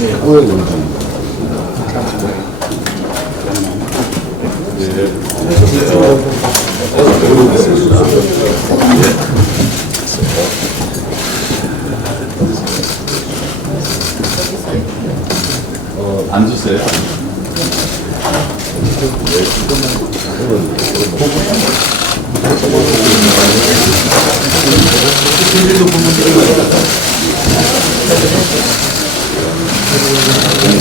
왜 그런지. 앉으세요.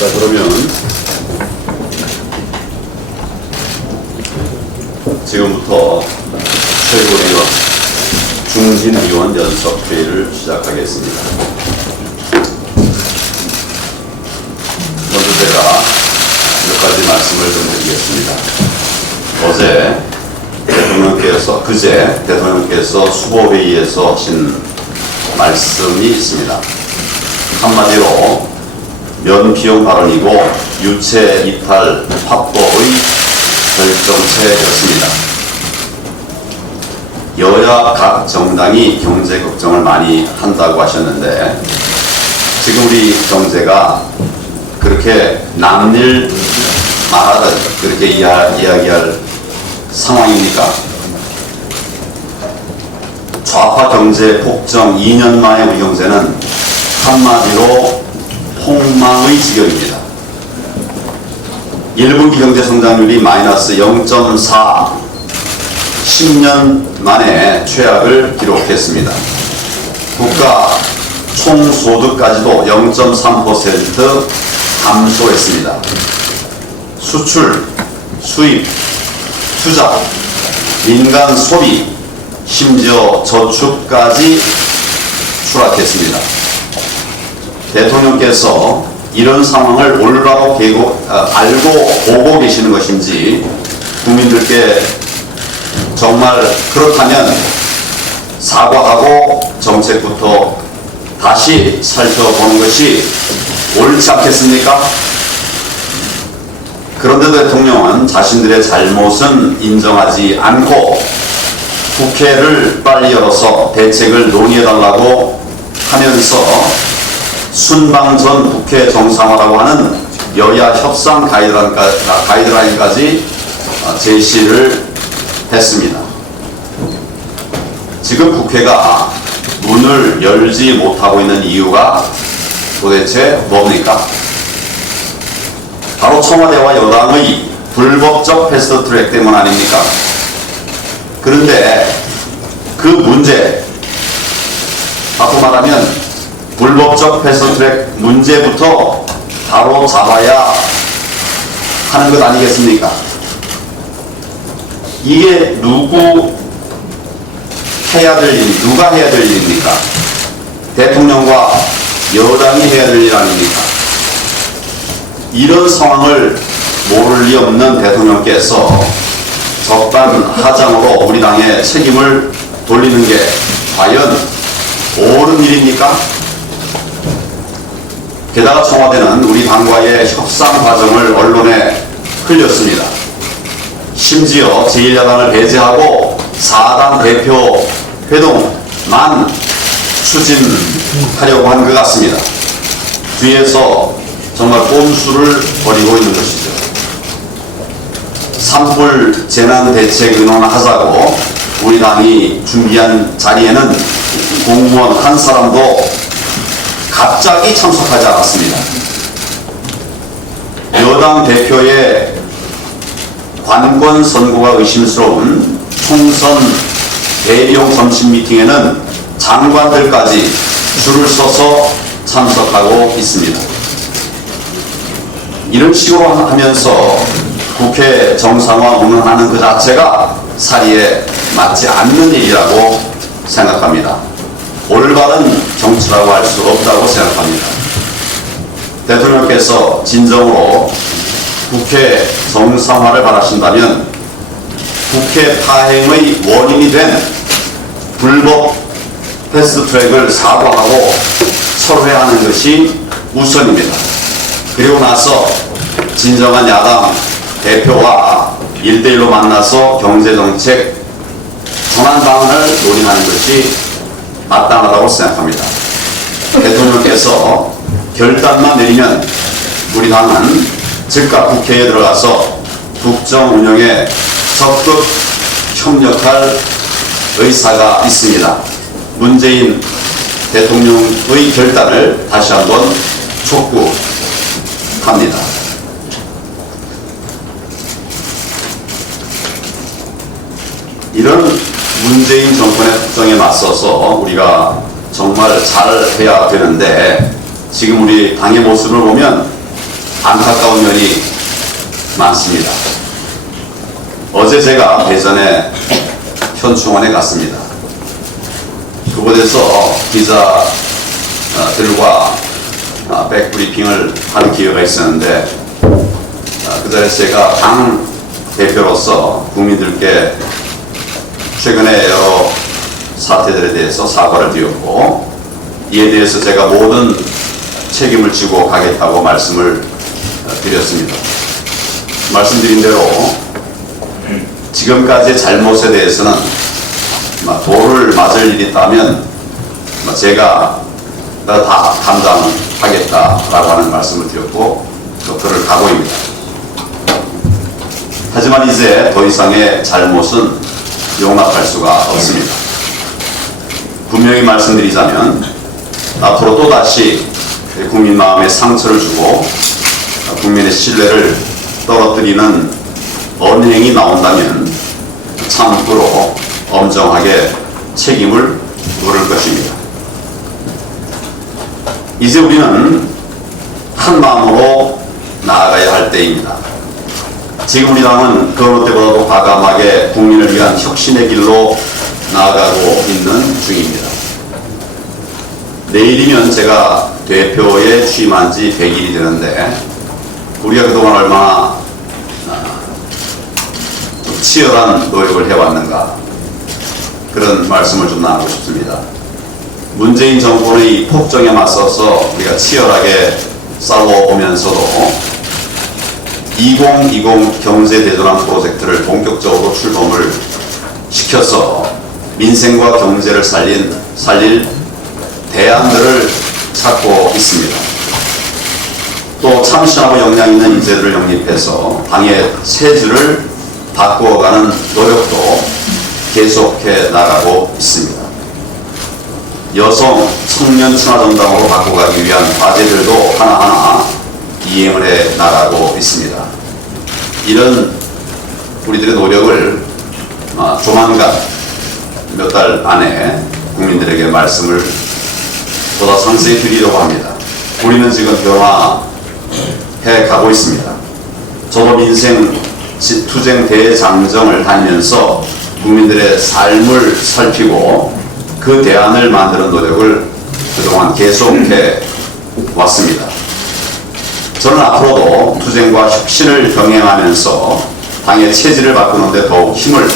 자, 그러면 지금부터 최고위원 중진위원 연석회의를 시작하겠습니다. 먼저 제가 몇 가지 말씀을 좀 드리겠습니다. 어제 대통령께서, 그제 대통령께서 수보회의에서 하신 말씀이 있습니다. 한마디로 면피용 발언이고 유체 이탈 합법의 결정체였습니다. 여야 각 정당이 경제 걱정을 많이 한다고 하셨는데 지금 우리 경제가 그렇게 남일 말하듯 그렇게 이야, 이야기할 상황입니까? 좌파 경제 폭정 2년 만에 우리 경제는 한마디로 폭망의 지경입니다. 1분기 경제 성장률이 마이너스 0.4 10년 만에 최악을 기록했습니다. 국가 총소득까지도 0.3% 감소했습니다. 수출, 수입, 투자, 민간 소비, 심지어 저축까지 추락했습니다. 대통령께서 이런 상황을 올라고 아, 알고 보고 계시는 것인지 국민들께 정말 그렇다면 사과하고 정책부터 다시 살펴보는 것이 옳지 않겠습니까? 그런데 대통령은 자신들의 잘못은 인정하지 않고 국회를 빨리 열어서 대책을 논의해달라고 하면서 순방 전 국회 정상화라고 하는 여야 협상 가이드라인까- 가이드라인까지 어, 제시를 했습니다. 지금 국회가 문을 열지 못하고 있는 이유가 도대체 뭡니까? 바로 청와대와 여당의 불법적 패스트 트랙 때문 아닙니까? 그런데 그 문제, 바꿔 말하면 불법적 패스트 트랙 문제부터 바로 잡아야 하는 것 아니겠습니까? 이게 누구 해야 될 일, 누가 해야 될 일입니까? 대통령과 여당이 해야 될 일 아닙니까? 이런 상황을 모를 리 없는 대통령께서 적반하장으로 우리 당의 책임을 돌리는 게 과연 옳은 일입니까? 게다가 청와대는 우리 당과의 협상 과정을 언론에 흘렸습니다. 심지어 제1야당을 배제하고 4당 대표 회동만 추진하려고 한 것 같습니다. 뒤에서 정말 꼼수를 벌이고 있는 것이죠. 산불 재난 대책 의논 하자고 우리 당이 준비한 자리에는 공무원 한 사람도 갑자기 참석하지 않았습니다. 여당 대표의 관권 선고가 의심스러운 총선 대비용 점심 미팅에는 장관들까지 줄을 서서 참석하고 있습니다. 이런 식으로 하면서 국회 정상화 운운하는 그 자체가 사리에 맞지 않는 일이라고 생각합니다. 올바른 정치라고 할 수 없다고 생각합니다. 대통령께서 진정으로 국회 정상화를 바라신다면 국회 파행의 원인이 된 불법 패스트트랙을 사과하고 철회하는 것이 우선입니다. 그리고 나서 진정한 야당 대표와 일대일로 만나서 경제정책 전환 방안을 논의하는 것이 마땅하다고 생각합니다. 대통령께서 결단만 내리면 우리 당은 즉각 국회에 들어가서 국정 운영에 적극 협력할 의사가 있습니다. 문재인 대통령의 결단을 다시 한번 촉구합니다. 이런 문재인 정권의 특성에 맞서서 우리가 정말 잘 해야 되는데 지금 우리 당의 모습을 보면 안타까운 면이 많습니다. 어제 제가 대전에 현충원에 갔습니다. 그곳에서 기자들과 아, 백브리핑을 하는 기회가 있었는데 아, 그 자리에서 제가 당 대표로서 국민들께 최근에 여러 사태들에 대해서 사과를 드렸고 이에 대해서 제가 모든 책임을 지고 가겠다고 말씀을 어, 드렸습니다. 말씀드린 대로 지금까지의 잘못에 대해서는 막 돌을 맞을 일이 있다면 막 제가 다 감당하겠다라고 하는 말씀을 드렸고 또 그럴 각오입니다. 하지만 이제 더 이상의 잘못은 용납할 수가 없습니다. 분명히 말씀드리자면 앞으로 또다시 국민 마음에 상처를 주고 국민의 신뢰를 떨어뜨리는 언행이 나온다면 참으로 엄정하게 책임을 물을 것입니다. 이제 우리는 한 마음으로 나아가야 할 때입니다. 지금 우리 당은 그 어느 때보다도 과감하게 국민을 위한 혁신의 길로 나아가고 있는 중입니다. 내일이면 제가 대표에 취임한 지 100일이 되는데 우리가 그동안 얼마나 아, 치열한 노력을 해왔는가 그런 말씀을 좀 나누고 싶습니다. 문재인 정권의 폭정에 맞서서 우리가 치열하게 싸워오면서도 2020 경제 대전환 프로젝트를 본격적으로 출범을 시켜서 민생과 경제를 살린 살릴 대안들을 찾고 있습니다. 또 참신하고 역량 있는 인재들을 영입해서 당의 체질을 바꾸어가는 노력도 계속해 나가고 있습니다. 여성 청년 친화 정당으로 바꿔가기 위한 과제들도 하나하나 이행을 해 나가고 있습니다. 이런 우리들의 노력을 아, 조만간 몇 달 안에 국민들에게 말씀을 보다 상세히 드리려고 합니다. 우리는 지금 변화 해 가고 있습니다. 저도 민생 지- 투쟁 대장정을 다니면서 국민들의 삶을 살피고 그 대안을 만드는 노력을 그동안 계속해 왔습니다. 저는 앞으로도 투쟁과 혁신을 병행하면서 당의 체질을 바꾸는데 더욱 힘을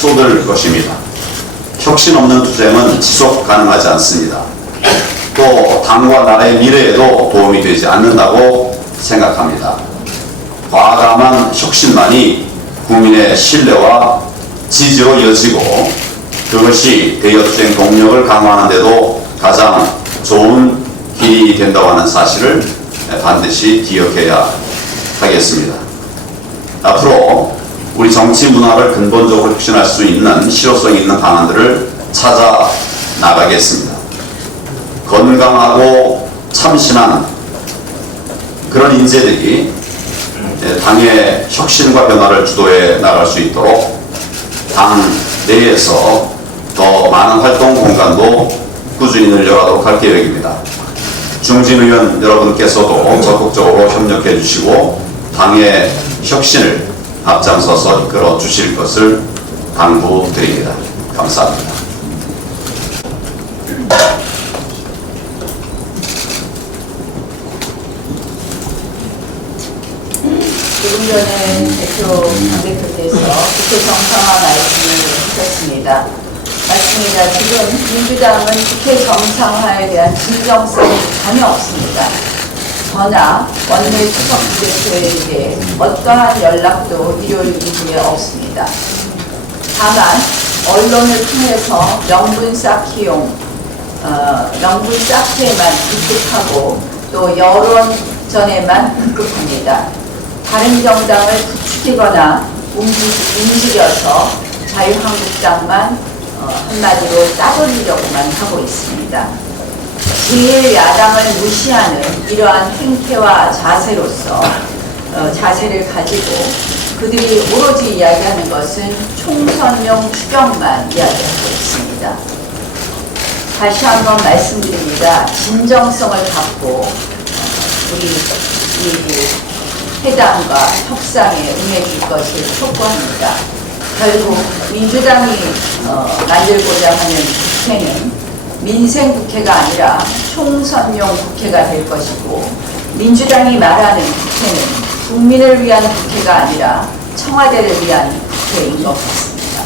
쏟을 것입니다. 혁신 없는 투쟁은 지속 가능하지 않습니다. 또 당과 나라의 미래에도 도움이 되지 않는다고 생각합니다. 과감한 혁신만이 국민의 신뢰와 지지로 이어지고 그것이 대여투쟁 동력을 강화하는 데도 가장 좋은 길이 된다고 하는 사실을 반드시 기억해야 하겠습니다. 앞으로 우리 정치 문화를 근본적으로 혁신할 수 있는 실효성 있는 방안들을 찾아 나가겠습니다. 건강하고 참신한 그런 인재들이 예, 당의 혁신과 변화를 주도해 나갈 수 있도록 당 내에서 더 많은 활동 공간도 꾸준히 늘려가도록 할 계획입니다. 중진 의원 여러분께서도 적극적으로 협력해 주시고 당의 혁신을 앞장서서 이끌어 주실 것을 당부드립니다. 감사합니다. 조금 전에 대표 강대표께서 국회 정상화 말씀을 하셨습니다. 맞습니다. 지금 민주당은 국회 정상화에 대한 진정성이 전혀 없습니다. 저나 원내 수석 부대표에게 어떠한 연락도 일요일 이후에 없습니다. 다만 언론을 통해서 명분 쌓기용 어, 명분 쌓기에만 입국하고 또 여론전에만 입국합니다. 다른 정당을 부추기거나 움직- 움직 여서 자유한국당만 어, 한마디로 따돌리려고만 하고 있습니다. 제1야당을 무시하는 이러한 행태와 자세로서 어, 자세를 가지고 그들이 오로지 이야기하는 것은 총선용 추경만 이야기하고 있습니다. 다시 한번 말씀드립니다. 진정성을 갖고 어, 우리 이 회담과 협상에 응해줄 것을 촉구합니다. 결국 민주당이 어, 만들고자 하는 국회는 민생 국회가 아니라 총선용 국회가 될 것이고 민주당이 말하는 국회는 국민을 위한 국회가 아니라 청와대를 위한 국회인 것 같습니다.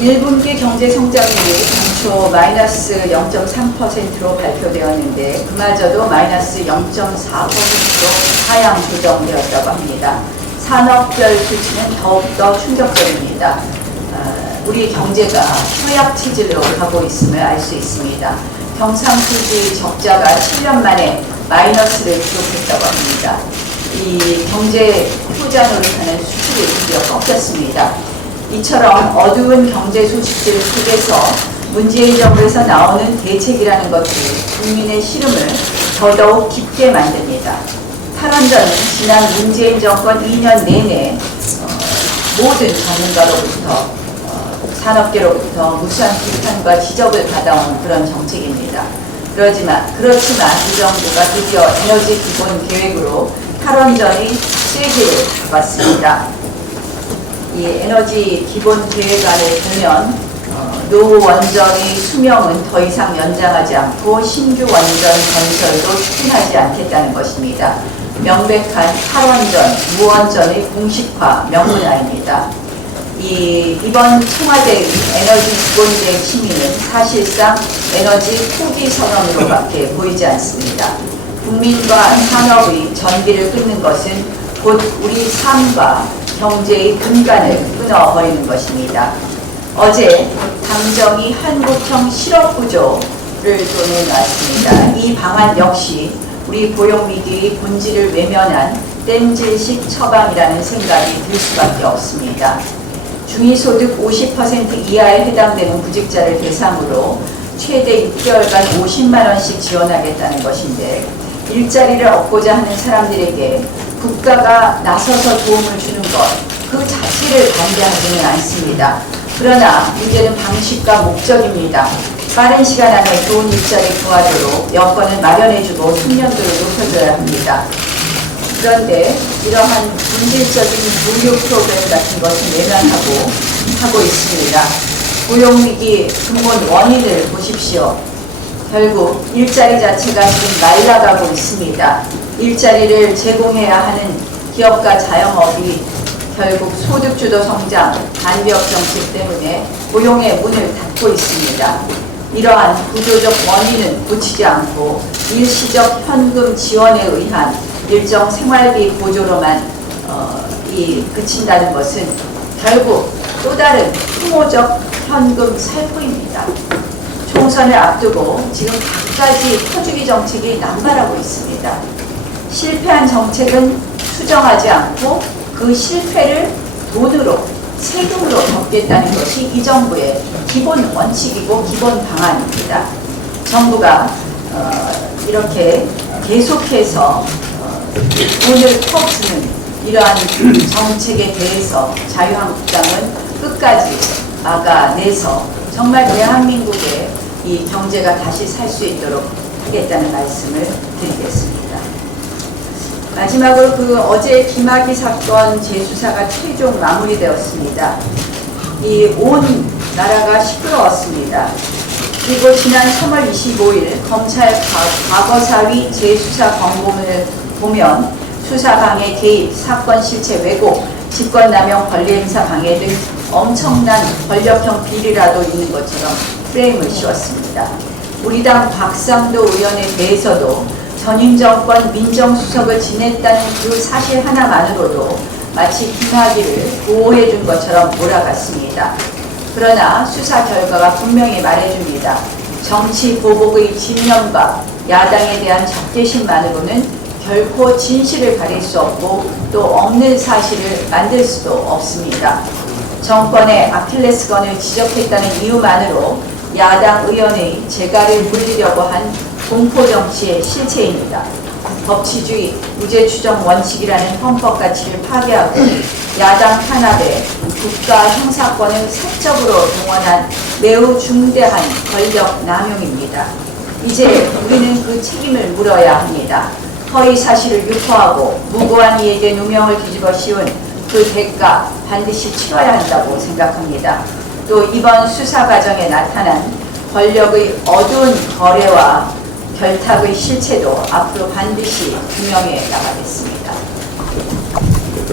1분기 경제 성장률이 당초 마이너스 0.3%로 발표되었는데 그마저도 마이너스 0.4%로 하향 조정되었다고 합니다. 산업별 수치는 더욱더 충격적입니다. 아, 우리 경제가 허약 체질로 가고 있음을 알 수 있습니다. 경상수지 적자가 7년 만에 마이너스를 기록했다고 합니다. 이 경제 효자 노릇하는 수출이 드디어 꺾였습니다. 이처럼 어두운 경제 소식들 속에서 문재인 정부에서 나오는 대책이라는 것들이 국민의 시름을 더더욱 깊게 만듭니다. 탈원전은 지난 문재인 정권 2년 내내 어, 모든 전문가로부터 어, 산업계로부터 무수한 비판과 지적을 받아온 그런 정책입니다. 그렇지만 그렇지만 이 정부가 드디어 에너지 기본 계획으로 탈원전이 세기를 잡았습니다. 이 에너지 기본 계획안을 보면 어, 노후 원전의 수명은 더 이상 연장하지 않고 신규 원전 건설도 추진하지 않겠다는 것입니다. 명백한 탈원전, 무원전의 공식화 명문화입니다. 이 이번 청와대 에너지 기본계획 심의는 사실상 에너지 포기 선언으로밖에 보이지 않습니다. 국민과 산업의 전기를 끊는 것은 곧 우리 삶과 경제의 근간을 끊어버리는 것입니다. 어제 당정이 한국형 실업구조를 또 내놨습니다. 이 방안 역시 우리 고용위기의 본질을 외면한 땜질식 처방이라는 생각이 들 수밖에 없습니다. 중위소득 50% 이하에 해당되는 구직자를 대상으로 최대 6개월간 50만 원씩 지원하겠다는 것인데 일자리를 얻고자 하는 사람들에게 국가가 나서서 도움을 주는 것 그 자체를 반대하지는 않습니다. 그러나 문제는 방식과 목적입니다. 빠른 시간 안에 좋은 일자리 구하도록 여건을 마련해주고 숙련도를 높여줘야 합니다. 그런데 이러한 본질적인 교육 프로그램 같은 것은 외면하고 하고 있습니다. 고용위기 근본 원인을 보십시오. 결국 일자리 자체가 지금 말라가고 있습니다. 일자리를 제공해야 하는 기업과 자영업이 결국 소득주도 성장, 반비업 정책 때문에 고용의 문을 닫고 있습니다. 이러한 구조적 원인은 고치지 않고 일시적 현금 지원에 의한 일정 생활비 보조로만 어, 이 그친다는 것은 결국 또 다른 흠모적 현금 살포입니다. 총선을 앞두고 지금 각가지 터주기 정책이 남발하고 있습니다. 실패한 정책은 수정하지 않고 그 실패를 돈으로 세금으로 덮겠다는 것이 이 정부의 기본 원칙이고 기본 방안입니다. 정부가 어, 이렇게 계속해서 어, 돈을 퍼주는 이러한 정책에 대해서 자유한국당은 끝까지 막아내서 정말 대한민국의 이 경제가 다시 살 수 있도록 하겠다는 말씀을 드리겠습니다. 마지막으로 그 어제 김학의 사건 재수사가 최종 마무리되었습니다. 이 온 나라가 시끄러웠습니다. 그리고 지난 3월 25일 검찰 과- 과거사위 재수사 권고문을 보면 수사 방해 개입, 사건 실체 왜곡, 직권남용 권리행사 방해 등 엄청난 권력형 비리라도 있는 것처럼 프레임을 씌웠습니다. 우리 당 박상도 의원에 대해서도 전임 정권 민정수석을 지냈다는 그 사실 하나만으로도 마치 김학의를 보호해 준 것처럼 몰아갔습니다. 그러나 수사 결과가 분명히 말해줍니다. 정치 보복의 진념과 야당에 대한 적개심만으로는 결코 진실을 가릴 수 없고 또 없는 사실을 만들 수도 없습니다. 정권의 아킬레스건을 지적했다는 이유만으로 야당 의원의 재갈을 물리려고 한 공포 정치의 실체입니다. 법치주의, 무죄 추정 원칙이라는 헌법 가치를 파괴하고 야당 탄압에 국가 형사권을 사적으로 동원한 매우 중대한 권력 남용입니다. 이제 우리는 그 책임을 물어야 합니다. 허위 사실을 유포하고 무고한 이에게 누명을 뒤집어 씌운 그 대가 반드시 치러야 한다고 생각합니다. 또 이번 수사 과정에 나타난 권력의 어두운 거래와 결탁의 실체도 앞으로 반드시 규명해 나가겠습니다.